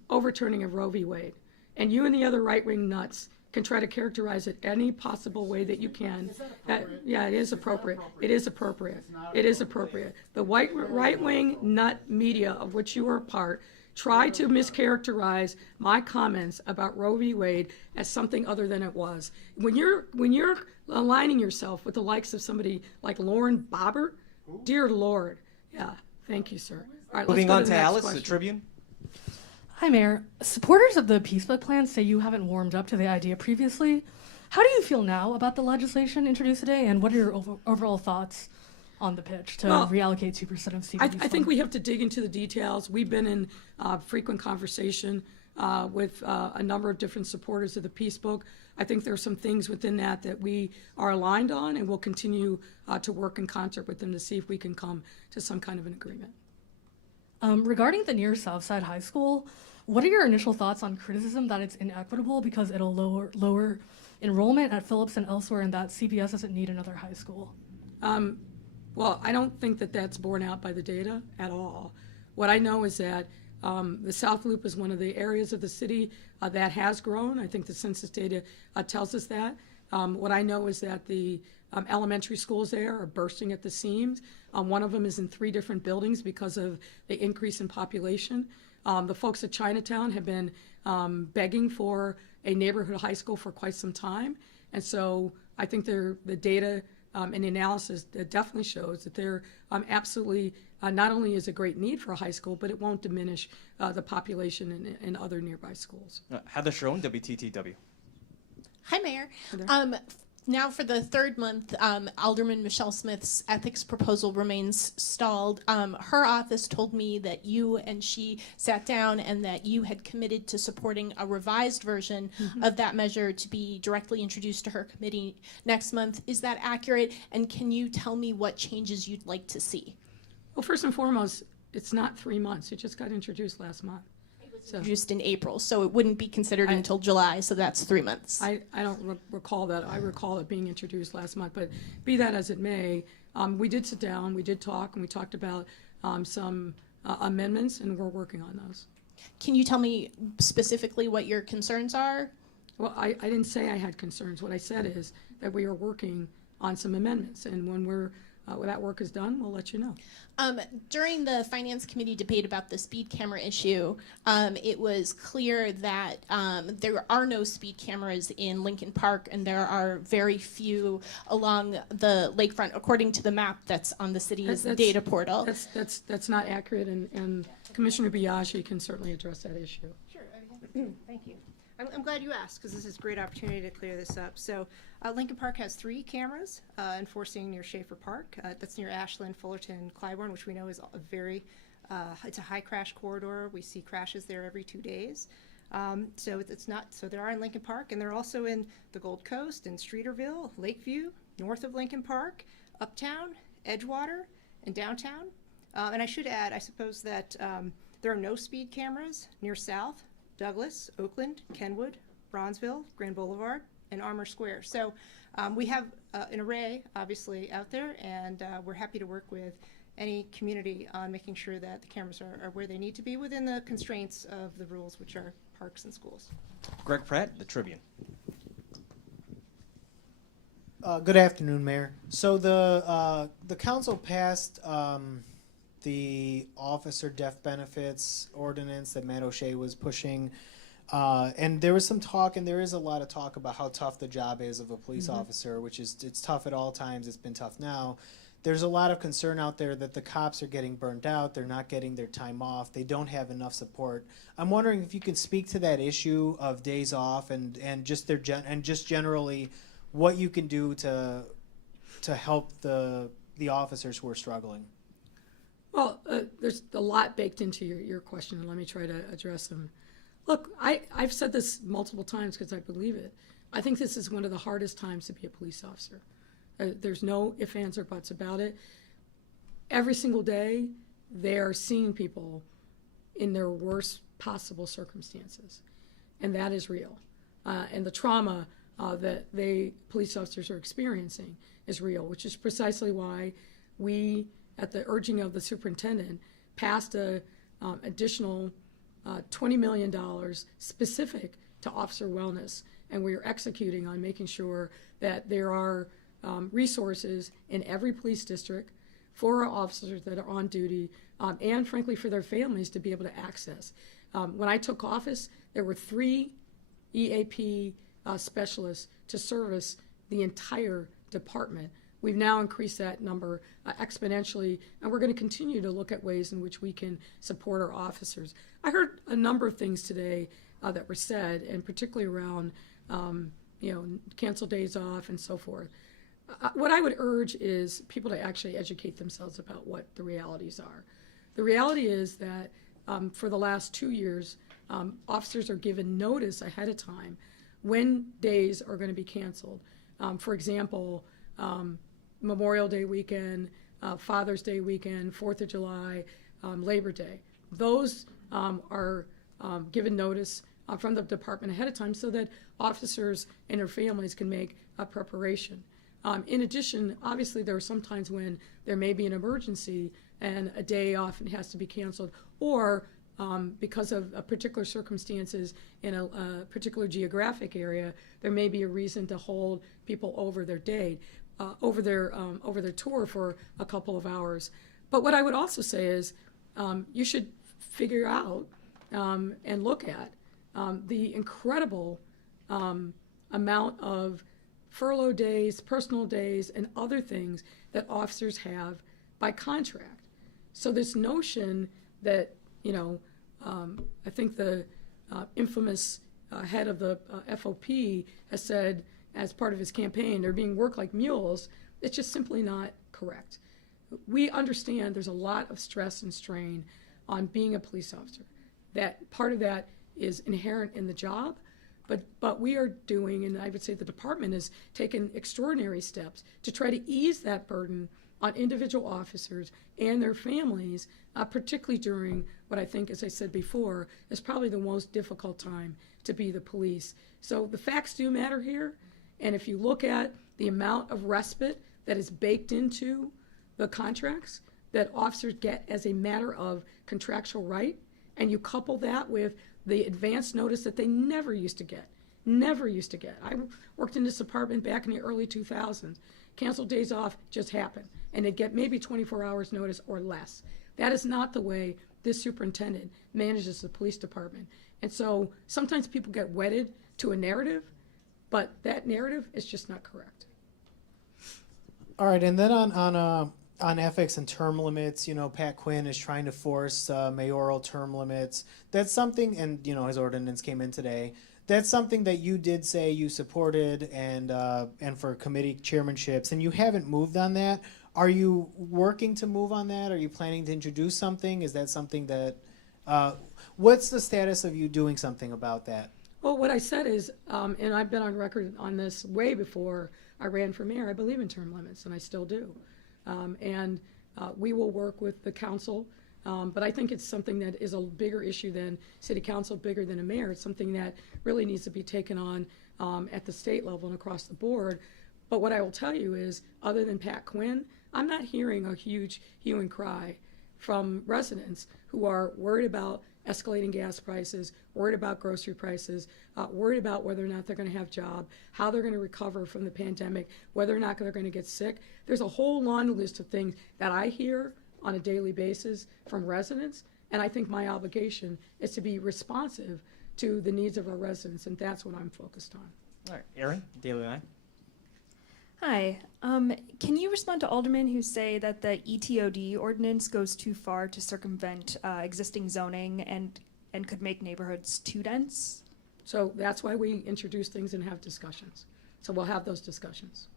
overturning of Roe v. Wade. And you and the other right-wing nuts can try to characterize it any possible way that you can. Yeah, it is appropriate. It is appropriate. It is appropriate. The right-wing nut media of which you are a part try to mischaracterize my comments about Roe v. Wade as something other than it was. When you're aligning yourself with the likes of somebody like Lauren Boebert, dear Lord, yeah, thank you, sir. All right, Moving let's go on to to the next Alice, the question. Tribune. Hi, Mayor. Supporters of the Peace Book plan say you haven't warmed up to the idea previously. How do you feel now about the legislation introduced today, and what are your overall thoughts on the pitch to reallocate 2% of CBD I think we have to dig into the details. We've been in frequent conversation with a number of different supporters of the Peace Book. I think there are some things within that that we are aligned on, and we'll continue to work in concert with them to see if we can come to some kind of an agreement. Regarding the near Southside High School, what are your initial thoughts on criticism that it's inequitable because it'll lower enrollment at Phillips and elsewhere, and that CPS doesn't need another high school? Well, I don't think that that's borne out by the data at all. What I know is that the South Loop is one of the areas of the city that has grown. I think the census data tells us that. What I know is that the elementary schools there are bursting at the seams. One of them is in 3 different buildings because of the increase in population. The folks at Chinatown have been begging for a neighborhood high school for quite some time. And so I think the data and the analysis definitely shows that there absolutely not only is a great need for a high school, but it won't diminish the population in other nearby schools. Heather Schroen, WTTW. Hi, Mayor. Heather. Now for the 3rd month, Alderman Michelle Smith's ethics proposal remains stalled. Her office told me that you and she sat down and that you had committed to supporting a revised version of that measure to be directly introduced to her committee next month. Is that accurate? And can you tell me what changes you'd like to see? Well, first and foremost, it's not 3 months. It just got introduced last month. So Introduced in April, so it wouldn't be considered until July, so that's 3 months. I don't recall that. I recall it being introduced last month, but be that as it may, we did sit down, we did talk, and we talked about some amendments, and we're working on those. Can you tell me specifically what your concerns are? Well, I didn't say I had concerns. What I said is that we are working on some amendments, and when we're when that work is done, we'll let you know. During the Finance Committee debate about the speed camera issue, it was clear that there are no speed cameras in Lincoln Park, and there are very few along the lakefront, according to the map that's on the city's data portal. That's not accurate, and Commissioner Biaggi can certainly address that issue. Sure, thank you. I'm glad you asked, because this is a great opportunity to clear this up. So Lincoln Park has 3 cameras enforcing near Schaefer Park. That's near Ashland, Fullerton, Clybourne, which we know is a very, it's a high crash corridor. We see crashes there every 2 days. So there are in Lincoln Park, and they're also in the Gold Coast, in Streeterville, Lakeview, north of Lincoln Park, Uptown, Edgewater, and downtown. And I should add, I suppose, that there are no speed cameras near South, Douglas, Oakland, Kenwood, Bronzeville, Grand Boulevard, and Armour Square. So we have an array, obviously, out there, and we're happy to work with any community on making sure that the cameras are where they need to be within the constraints of the rules, which are parks and schools. Greg Pratt, The Tribune. Good afternoon, Mayor. So the council passed the officer death benefits ordinance that Matt O'Shea was pushing. And there was some talk, and there is a lot of talk about how tough the job is of a police officer, which is, it's tough at all times. It's been tough now. There's a lot of concern out there that the cops are getting burned out. They're not getting their time off. They don't have enough support. I'm wondering if you can speak to that issue of days off and just just generally what you can do to help the officers who are struggling. Well, there's a lot baked into your question, and let me try to address them. Look, I've said this multiple times because I believe it. I think this is one of the hardest times to be a police officer. There's no ifs, ands, or buts about it. Every single day, they are seeing people in their worst possible circumstances, and that is real. And the trauma that police officers are experiencing is real, which is precisely why we, at the urging of the superintendent, passed a additional $20 million specific to officer wellness, and we are executing on making sure that there are resources in every police district for our officers that are on duty, and frankly for their families to be able to access. When I took office, there were 3 EAP specialists to service the entire department. We've now increased that number exponentially, and we're going to continue to look at ways in which we can support our officers. I heard a number of things today that were said, and particularly around, cancel days off and so forth. What I would urge is people to actually educate themselves about what the realities are. The reality is that for the last 2 years, officers are given notice ahead of time when days are going to be canceled. For example, Memorial Day weekend, Father's Day weekend, 4th of July, Labor Day. Those are given notice from the department ahead of time so that officers and their families can make a preparation. In addition, obviously there are some times when there may be an emergency and a day off has to be canceled, or because of particular circumstances in a particular geographic area, there may be a reason to hold people over their day, over their tour for a couple of hours. But what I would also say is you should figure out and look at the incredible amount of furlough days, personal days, and other things that officers have by contract. So this notion that, I think the infamous head of the FOP has said as part of his campaign, they're being worked like mules, it's just simply not correct. We understand there's a lot of stress and strain on being a police officer. That part of that is inherent in the job, but we are doing, and I would say the department has taken extraordinary steps to try to ease that burden on individual officers and their families, particularly during what I think, as I said before, is probably the most difficult time to be the police. So the facts do matter here, and if you look at the amount of respite that is baked into the contracts that officers get as a matter of contractual right, and you couple that with the advance notice that they never used to get. I worked in this department back in the early 2000s. Canceled days off just happened. and they get maybe 24 hours notice or less. That is not the way this superintendent manages the police department. And so sometimes people get wedded to a narrative, but that narrative is just not correct. All right, and then on ethics and term limits, you know, Pat Quinn is trying to force mayoral term limits. That's something, and you know, his ordinance came in today. That's something that you did say you supported, and for committee chairmanships, and you haven't moved on that. Are you working to move on that? Are you planning to introduce something? Is that something that? What's the status of you doing something about that? Well, what I said is, and I've been on record on this way before I ran for mayor, I believe in term limits, and I still do. We will work with the council, but I think it's something that is a bigger issue than city council, bigger than a mayor. It's something that really needs to be taken on at the state level and across the board. But what I will tell you is, other than Pat Quinn, I'm not hearing a huge hue and cry from residents who are worried about escalating gas prices, worried about grocery prices, worried about whether or not they're going to have a job, how they're going to recover from the pandemic, whether or not they're going to get sick. There's a whole laundry list of things that I hear on a daily basis from residents, and I think my obligation is to be responsive to the needs of our residents, and that's what I'm focused on. All right, Erin, Daily Eye. Hi. Can you respond to aldermen who say that the ETOD ordinance goes too far to circumvent existing zoning and could make neighborhoods too dense? So that's why we introduce things and have discussions. So we'll have those discussions.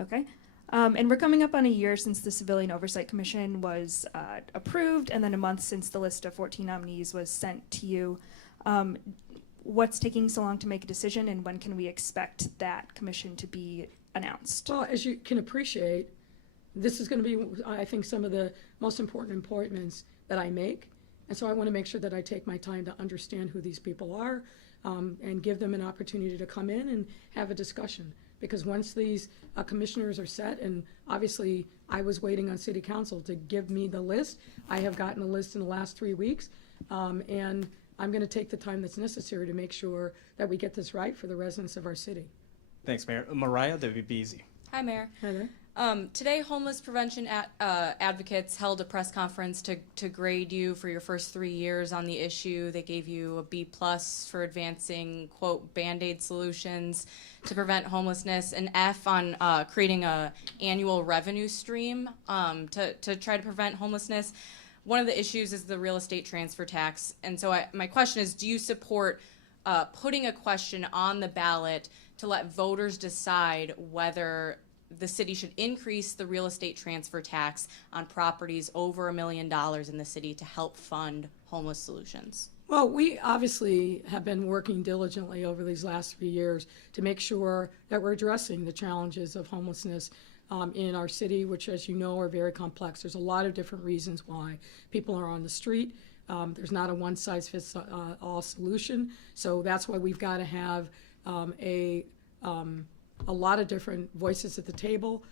Okay. And we're coming up on a year since the Civilian Oversight Commission was approved, and then a month since the list of 14 nominees was sent to you. What's taking so long to make a decision, and when can we expect that commission to be announced? Well, as you can appreciate, this is going to be, I think, some of the most important appointments that I make. And so I want to make sure that I take my time to understand who these people are, and give them an opportunity to come in and have a discussion. Because once these commissioners are set, and obviously I was waiting on City Council to give me the list. I have gotten the list in the last 3 weeks, and I'm going to take the time that's necessary to make sure that we get this right for the residents of our city. Thanks, Mayor. Mariah, WBZ. Hi, Mayor. Hi there. Today, homeless prevention advocates held a press conference to grade you for your first 3 years on the issue. They gave you a B+ for advancing, quote, Band-Aid solutions to prevent homelessness, an F on creating a annual revenue stream to try to prevent homelessness. One of the issues is the real estate transfer tax. And so my question is, do you support putting a question on the ballot to let voters decide whether the city should increase the real estate transfer tax on properties over $1 million in the city to help fund homeless solutions? Well, we obviously have been working diligently over these last 3 years to make sure that we're addressing the challenges of homelessness in our city, which, as you know, are very complex. There's a lot of different reasons why people are on the street. There's not a one-size-fits-all solution, so that's why we've got to have a lot of different voices at the table,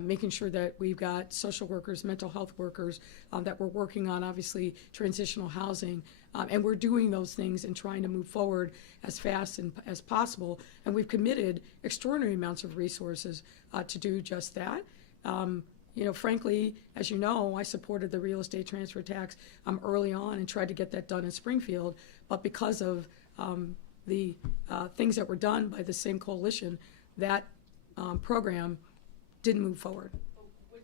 making sure that we've got social workers, mental health workers, that we're working on, obviously, transitional housing, and we're doing those things and trying to move forward as fast as possible, and we've committed extraordinary amounts of resources to do just that. You know, frankly, as you know, I supported the real estate transfer tax early on and tried to get that done in Springfield, but because of the things that were done by the same coalition, that program didn't move forward.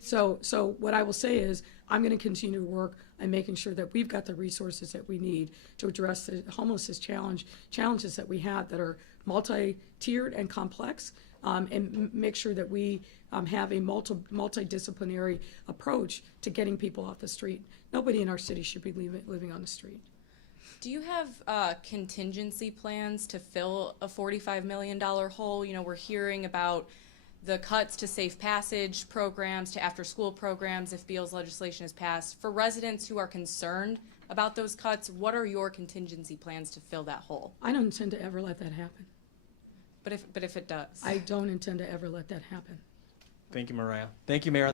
So what I will say is, I'm going to continue to work on making sure that we've got the resources that we need to address the homelessness challenges that we have that are multi-tiered and complex, and make sure that we have a multidisciplinary approach to getting people off the street. Nobody in our city should be living on the street. Do you have contingency plans to fill a $45 million hole? You know, we're hearing about the cuts to safe passage programs, to after-school programs if Beal's legislation is passed. For residents who are concerned about those cuts, what are your contingency plans to fill that hole? I don't intend to ever let that happen. But if it does? I don't intend to ever let that happen. Thank you, Mariah. Thank you, Mayor.